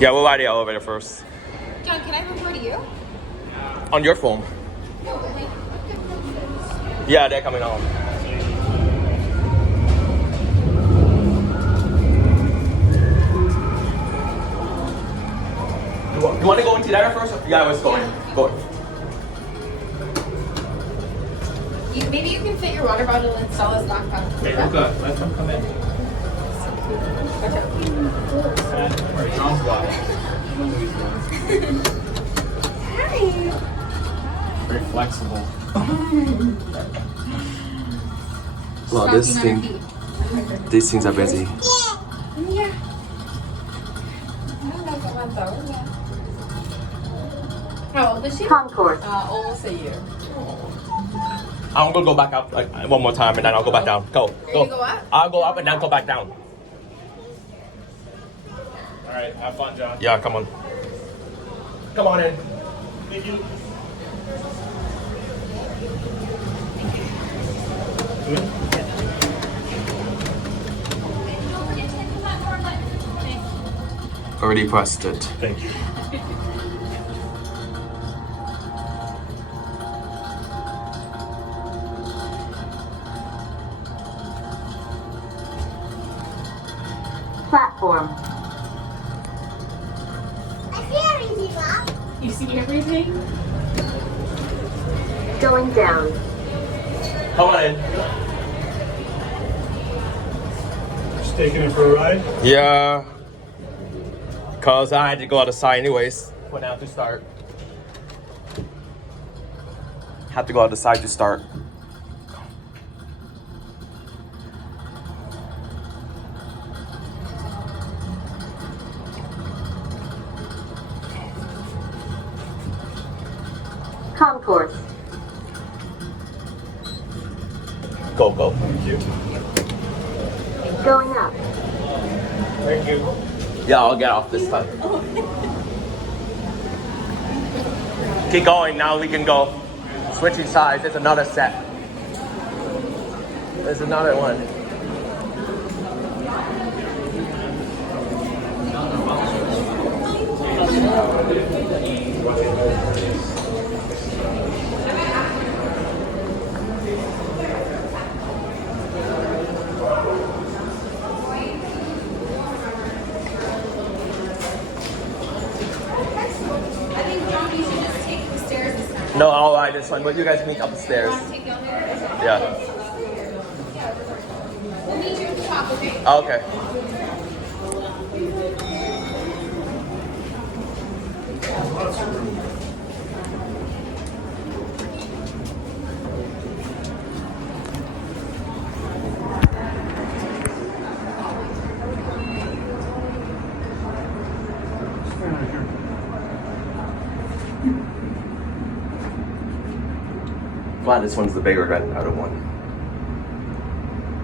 Yeah, we'll ride the elevator first. John, can I refer to you? On your phone. Yeah, they're coming on. You want to go into there first? Yeah, I was going. Go. Maybe you can fit your water bottle and install as backpack. Okay, good. Let them come in. Where John's got. Hi. Very flexible. Well, these things are busy. Yeah. How old is she? Concourse. Almost a year. I'm gonna go back up like, one more time and then I'll go back down. Go. You're gonna go up? I'll go up and then go back down. All right, have fun, John. Yeah, come on. Come on in. Thank you. Already pressed it. Thank you. Platform. You see everything? Going down. Come on in. Just taking it for a ride? Yeah. Cause I had to go outside anyways. For now to start. Have to go outside to start. Concourse. Go, go. Thank you. Going up. Thank you. Yeah, I'll get off this time. Keep going, now we can go. Switching sides, there's another set. There's another one. No, I'll ride this one, but you guys meet upstairs. Yeah. We'll meet you at the top, okay? Okay. Glad this one's the bigger than the other one.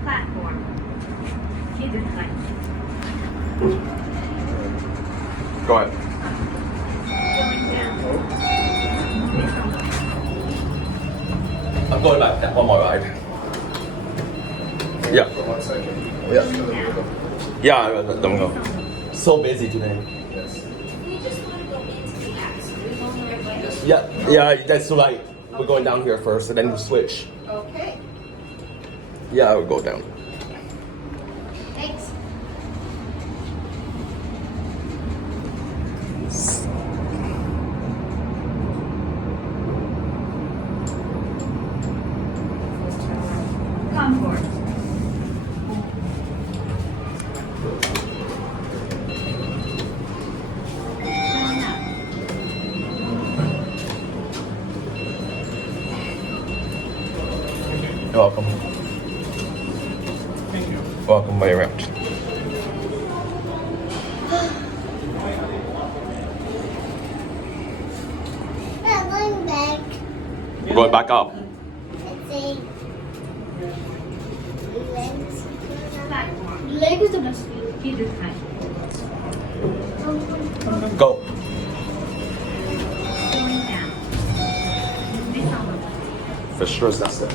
Platform. Go ahead. I'm going back that one more ride. Yeah. For 1 second. Yeah. Yeah, let them go. So busy today. Yes. We just want to go into the app, so we won't know everybody. Yeah, that's right. We're going down here first and then we'll switch. Okay. Yeah, we'll go down. Thanks. Concourse. You're welcome. Thank you. Welcome way around. Going back. We're going back up. Leg is the best view. Go. For sure, that's it.